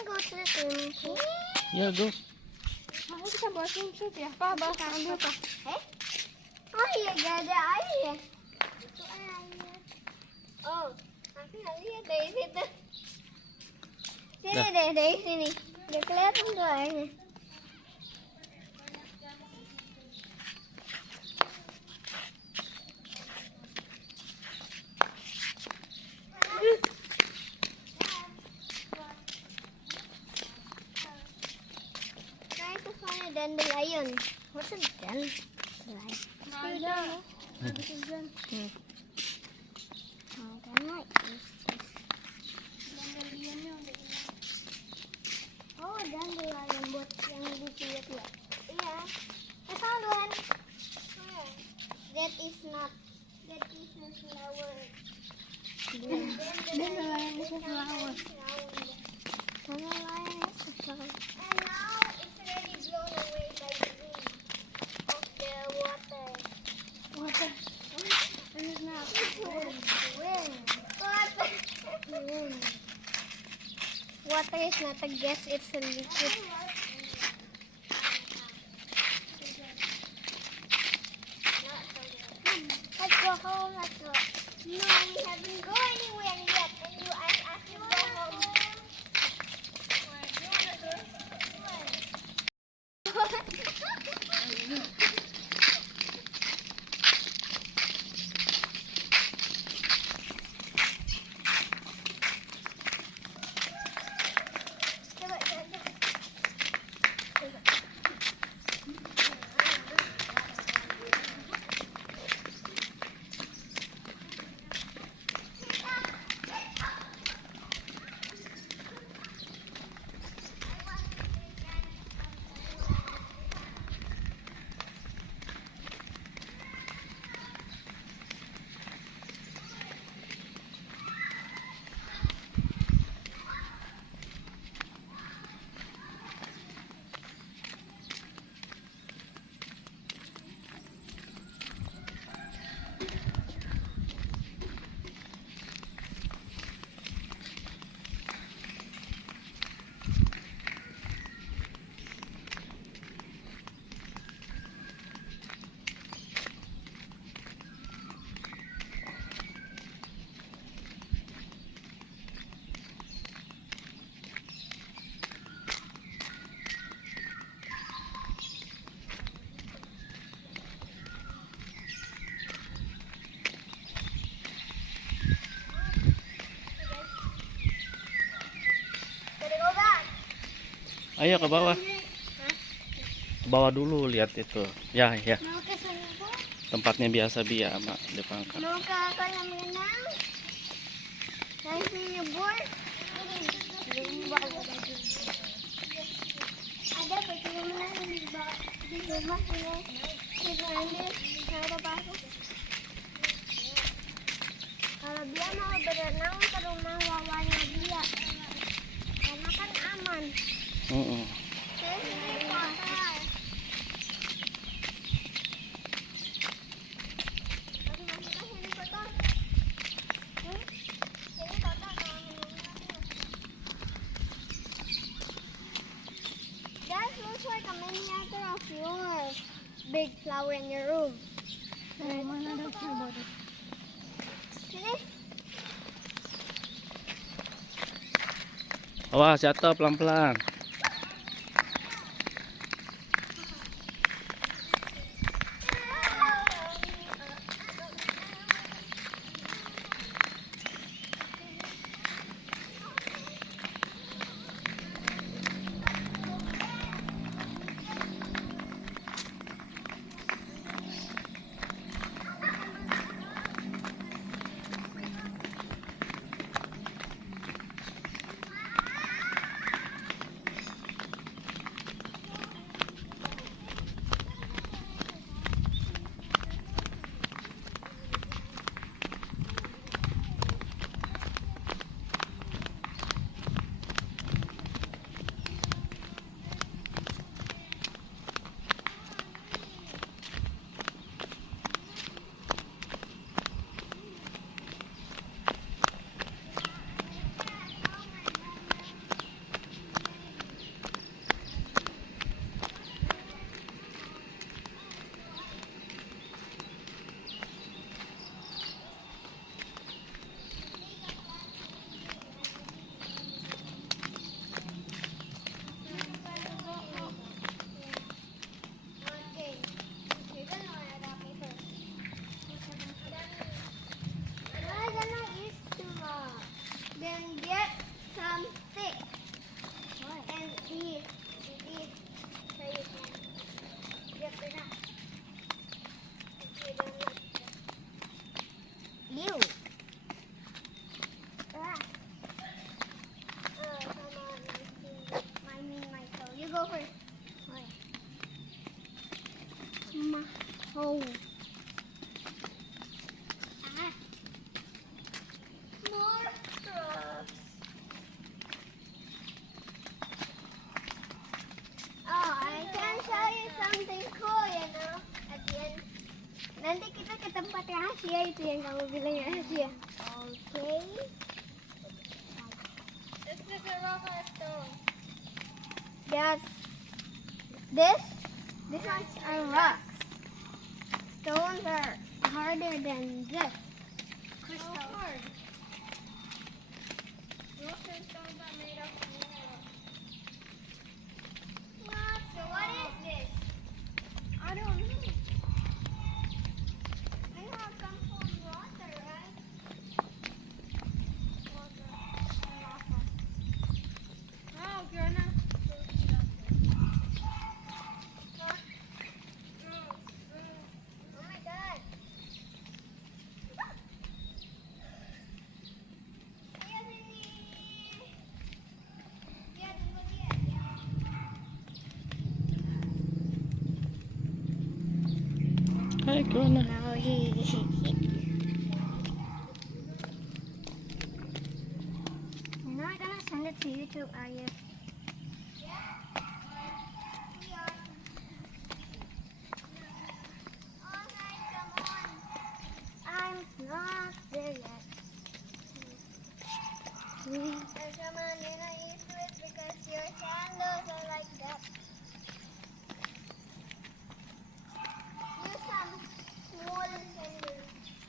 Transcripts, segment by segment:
Go to the swimming pool. Yeah, go. Aku bisa bawa swimsuit ya? Pak, bawa ambil Pak. Oh iya, gak ada air. Itu air. Oh, aku nggak lihat dari situ. Sini deh, dari sini. Udah kelihatan tuh airnya. Dandelion. What's a dandelion? Ada. Oh, can I use this? Dandelionnya udah hilang. Oh, dandelion buat yang dilihat ya? Iya. I found one. Where? That is not. That is a flower. Dandelion is a flower. Dandelion is a flower. And now it's already blown away by the wind of the water. Water. And it's not. Wind. Water. Wind. Water is not a gas, it's a liquid. Let's go home, let's go. No, we haven't go anywhere yet, and you asked us to go home. Coba. Ayo ke bawah. Ke bawah dulu lihat itu. Ya, ya. Mau ke sana kok? Tempatnya biasa biar Mak dipangkat. Mau ke kolam renang? Guys, ini board. Ada kolam renang di rumah ini. Kita ambil cara pasang. Kalau dia mau berenang ke rumah wawanya dia, karena kan aman. Terus ini kotor. Masuk ini kotor. Ini kotor That looks like a miniature of your big flower in your room. Mana ada coba. Sini. Awas jatuh pelan-pelan. Then get some sticks and eat. So you can get it up. If you don't like it. Ew. Come on, I mean my toe. You go first. My toe. More frogs. Oh, I can show you something cool, at the end. Nanti kita ke tempat rahasia itu yang kamu bilang rahasia. Okay. This is a rock or a stone. This ones are rocks. Stones are harder than this. Crystal. Hard. Rocks and stones are made of minerals. What? So what is this? I don't know. I know it comes from water, right? Water. Oh, Fiona. Oh my God. Lihat ini. Lihat dulu dia. Hai Kona. No, You're not gonna send it to YouTube, are you? I'm not there yet. And come on, you're not used to it because your sandals are like that. Use some small sandals.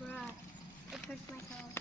Bruh, it hurts my toes.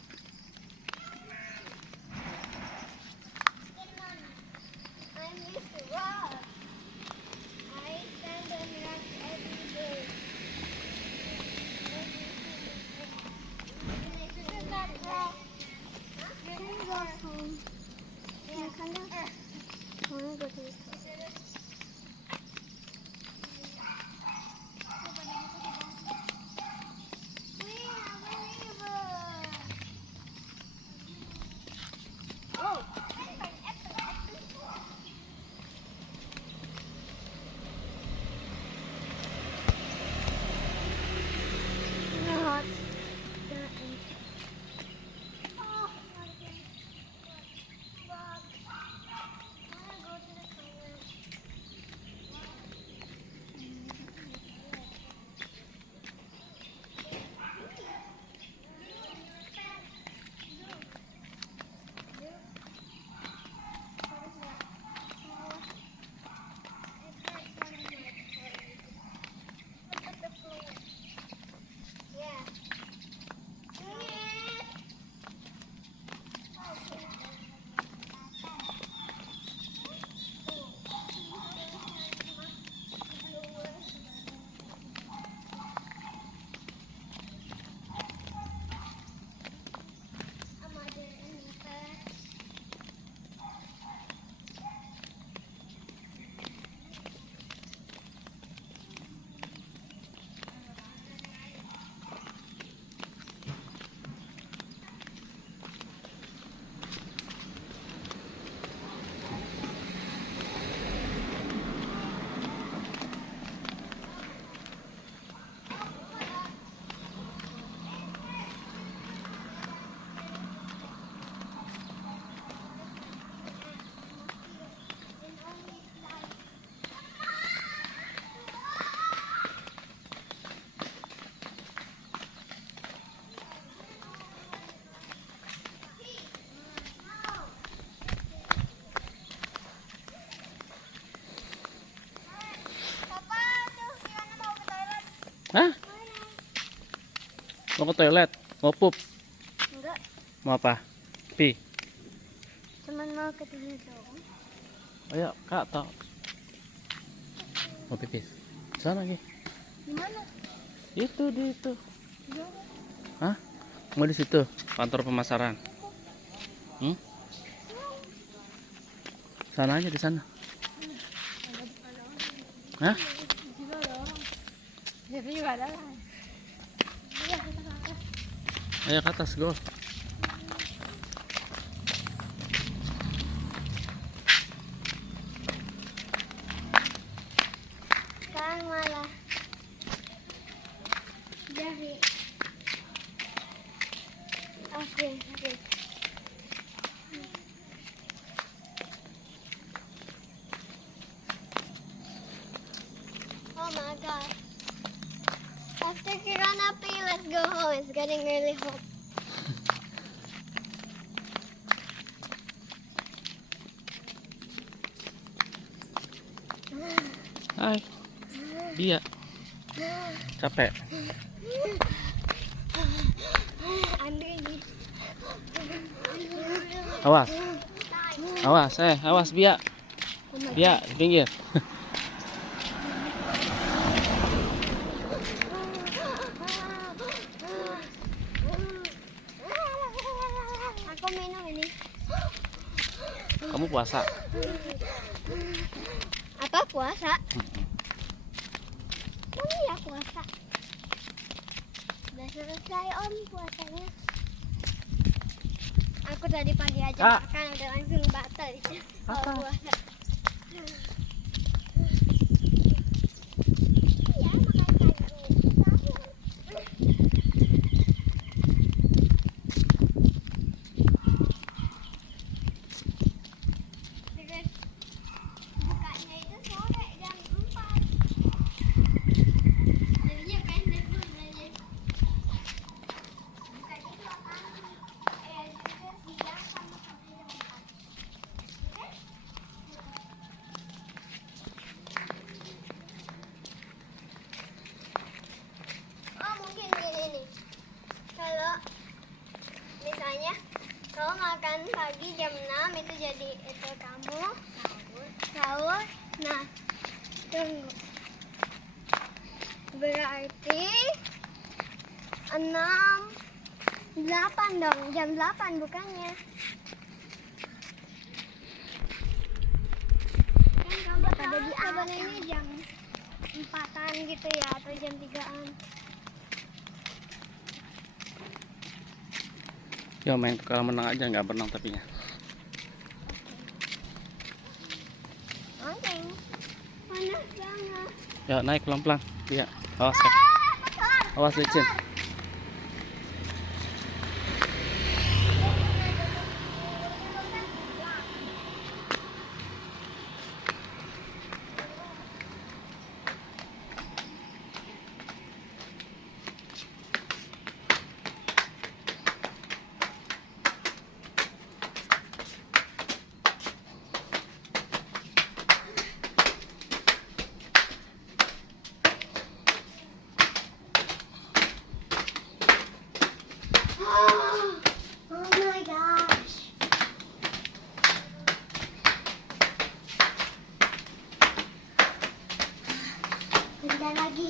Hah? Mau ke toilet? Mau pup? Enggak, Mau apa? Pi. cuman mau ketemu doang. Ayo, Kak, tau. Mau pipis. Sana lagi. Di mana? Itu di itu. Di mana? Hah? Mau di situ, kantor pemasaran. Hmm? Sana aja di sana. Hah? Di situ ada orang. Di situ juga ada orang. Iya, kita ke atas. Ayo ke atas, go. Sekarang malah dari oke. Oh my god. After Kirana P, let's go home. It's getting really hot. Hai. Dia capek. Andre ini. Awas. Awas, awas Bia. Bia di pinggir. Aku minum ini. Kamu puasa? Apa puasa? Oh iya puasa. Udah selesai om puasanya. Aku tadi pagi aja Kak. makan udah langsung batal itu. Apa? Puasa. Iya makan pagi. Terus bukanya itu sore jam 4. Jadinya pendek sebenarnya. Bukanya itu apaan? Juga siang sama sampai jam 4. Oke? Oh mungkin gini nih. Kalau misalnya kau makan pagi jam 6 itu jadi itu kamu sahur. Nah, tunggu. Berarti 6 8 dong, jam 8 bukannya. Kan kamu ada di sebenarnya jam 4-an gitu ya atau jam 3-an. Ya main ke kolam renang aja, nggak berenang tapinya. Oke. Panas banget. Ya naik pelan-pelan. Iya. Awas ya. Kotor. Awas licin. Oh my gosh. Bentar lagi.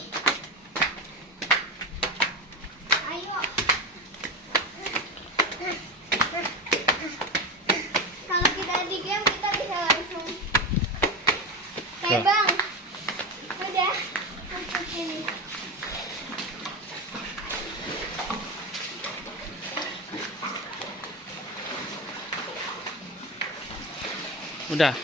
Ayo. Kalau kita di game kita bisa langsung. Kayak Ya. bang. Udah. Masuk sini. Udah.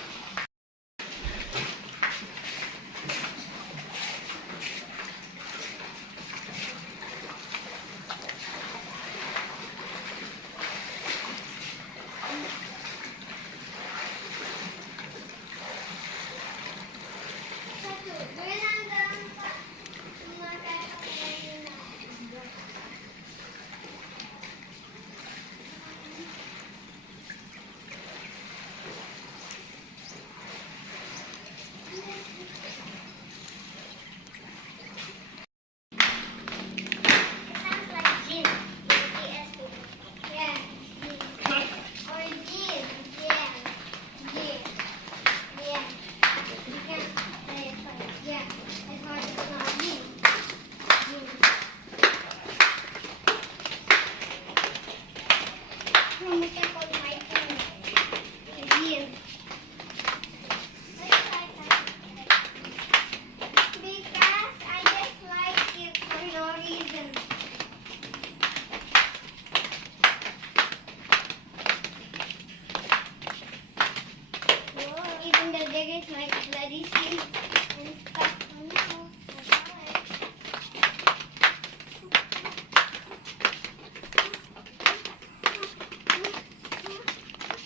Satu. Berenang dalam Pak. Memakai pakaian.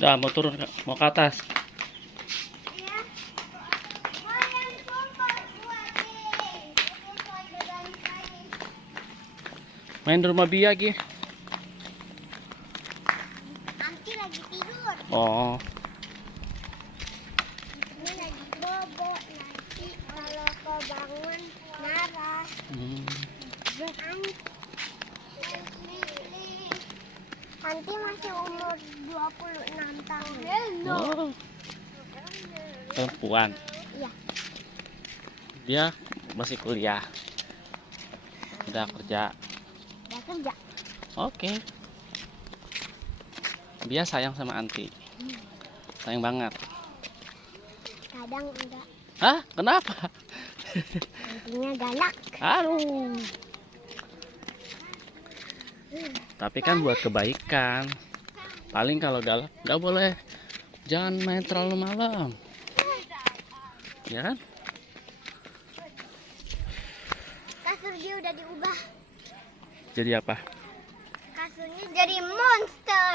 Udah mau turun Kak. Mau ke atas. Ya. Oh, yang super kuat nih. Itu soal berani sekali. Main di rumah Bia Gi. Nanti lagi tidur. Oh, Ini lagi bobo. Nanti kalau kebangun marah. Nanti masih umur 26 tahun. oh. Perempuan. Iya. Dia masih kuliah. Udah kerja. Udah kerja. Oke. Dia sayang sama Anti. Sayang banget. Kadang enggak. Hah? Kenapa? Nantinya galak. Aduh. Tapi kan buat kebaikan. Paling kalau galak nggak boleh. Jangan main terlalu malam. Ya kan? Kasur dia udah diubah. Jadi apa? Kasurnya jadi monster.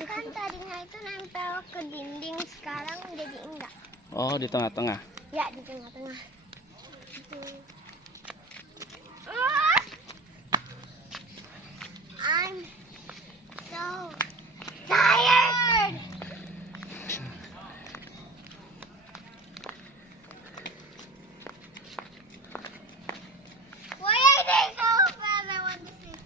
Kan tadinya itu nempel ke dinding, sekarang jadi enggak. Oh, di tengah-tengah. Ya, di tengah-tengah. I'm so tired. Why are they so fast? I want to see.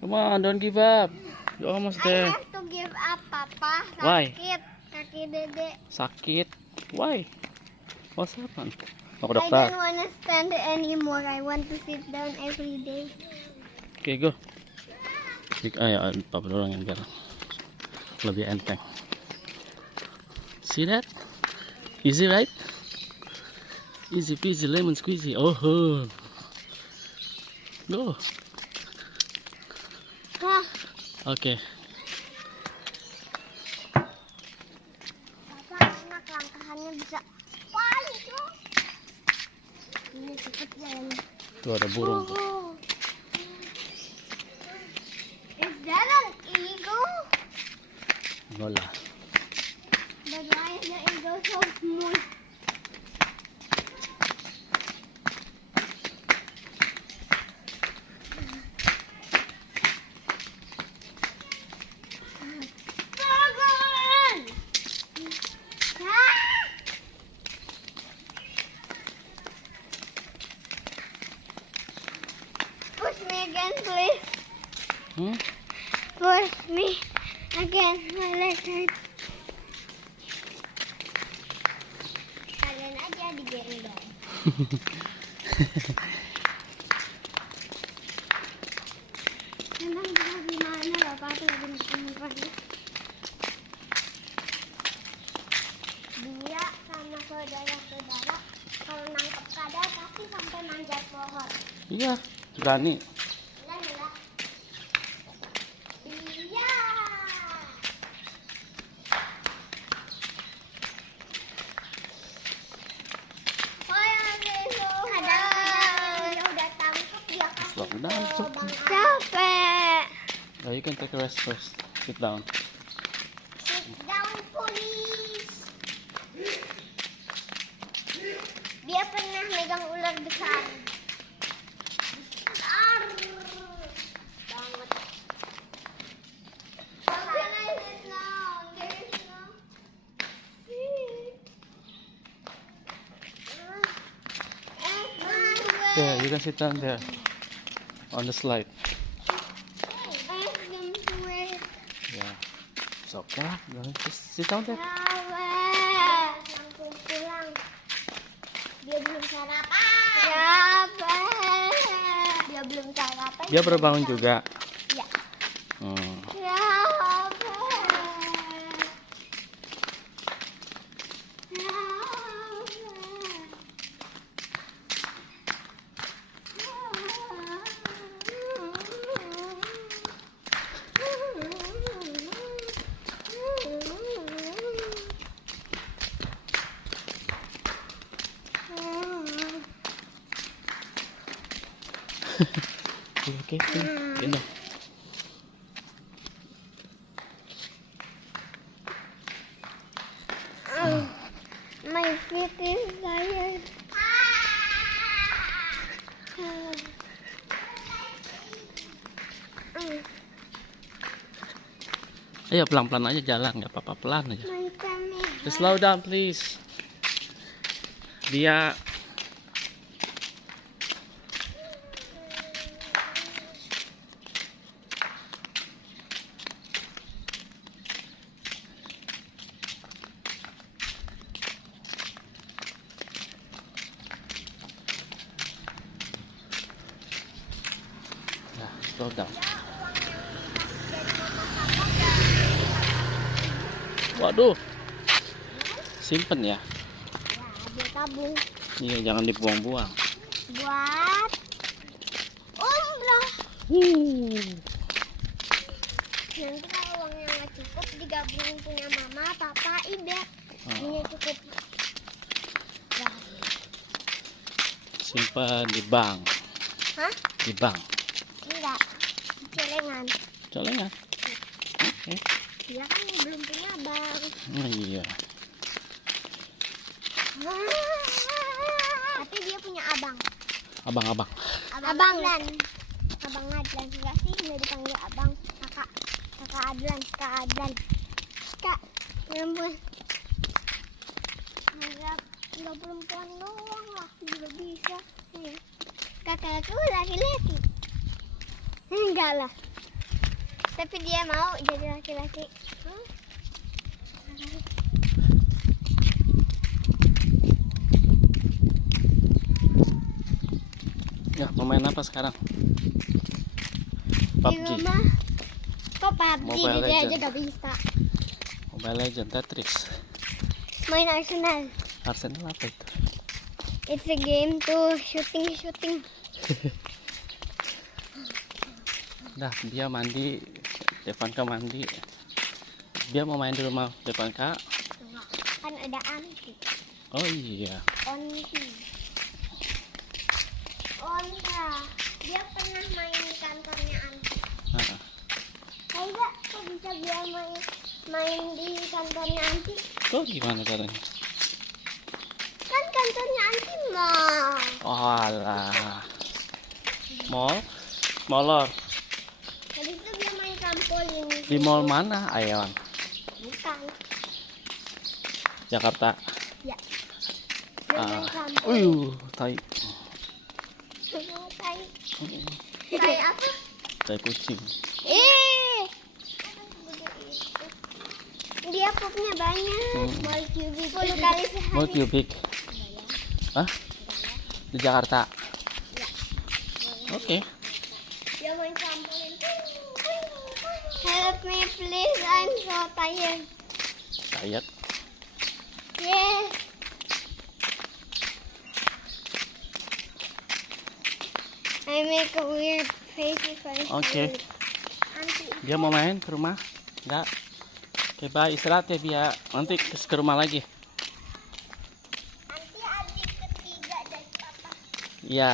Come on, don't give up. You almost I there. have to give up, Papa. Why? Sakit kaki Dede. Sakit. Why? What's happened? Mau ke I dokter. don't want to stand anymore. I want to sit down every day. Oke, go. Ayo, Papa dorongin biar lebih enteng. See that? Easy, right? Easy peasy lemon squeezy. Oh, go. Wah, Oke. Papa enak langkahannya bisa panjang. Ini cepet jalan. Tuh ada burung tuh. Oh. Is that an eagle? Nola. But why is the eagle so small? Dragon! Ah! Push me again, please. Hmm? Push me again. My leg hurts. Kalian aja digendong. Memang dia gimana Bapak tuh lagi nungguin. Dia sama saudara-saudara kalau nangkep kadal pasti sampai manjat pohon. Iya, berani. Lah ya. Iya. Kadang-kadang dia udah tangkep dia kasih Slow down, ke slow Bang down. Ari. Capek. Oh, you can take a rest first. Sit down. Sit down, please. Dia pernah megang ular besar. Besar banget. How can I sit down? There is no seat. There, you can sit down there on the slide. Ask them to wait. Yeah, it's okay. Just sit down there. Langsung pulang. Dia belum sarapan. Capek. Dia belum sarapan. Dia baru bangun juga. Ya. Hmm. Capek. Okay, okay. Ganda. ikutin saya. Ayo pelan-pelan aja jalan, nggak apa-apa, pelan aja. Macam Just slow down please. Dia nah, slow down. Waduh, simpen ya. ya, dia tabung Iya, jangan dibuang-buang. buat umroh. Nanti kalau uangnya nggak cukup digabungin punya mama, papa, ibu. Ini cukup. Nah, Simpen di bank. hah? Di bank. Enggak. Celengan. Celengan. Oke. Dia kan belum punya bank. Oh, iya. Tapi dia punya abang. Abang-abang. Abang dan abang Adlan juga sih udah dipanggil abang. Kakak Adlan, Kak Adlan. Kak, perempuan. Enggak perempuan doang lah, juga bisa. Kakakku laki-laki. Enggak lah. Tapi dia mau jadi laki-laki. Ya, mau main apa sekarang? Di PUBG, rumah. Kok PUBG Mobile dia aja Legend. gak bisa. Mobile Legend, Tetris. Main Arsenal. Arsenal apa itu? It's a game to shooting. Dah, dia mandi. Devanka mandi. Dia mau main di rumah Devanka. Kan ada anti. Oh iya. Onta. Dia pernah main di kantornya anti. Ah, Kayak kok bisa dia main di kantornya anti? kok gimana caranya? Kan kantornya anti mall. Oh alah. Mall? Molor. Tadi itu dia main trampolin. Di mall mana, Ayon? Bukan. Jakarta. Ya. Dia main Ah. trampolin. Tai. Tai apa? Tai kucing. Dia pupnya banyak. Mau cubic 10 kali sehari. Mau cubic? Hah? Di Jakarta? Oke. Dia main trampolin. Help me please, I'm so tired. Tired. Yes. I make a weird face if I Oke. say it. Auntie, Dia mau main ke rumah? Enggak. Oke, bye. Istirahat ya, Bia. Nanti ke rumah lagi. adik ketiga dari papa. Iya.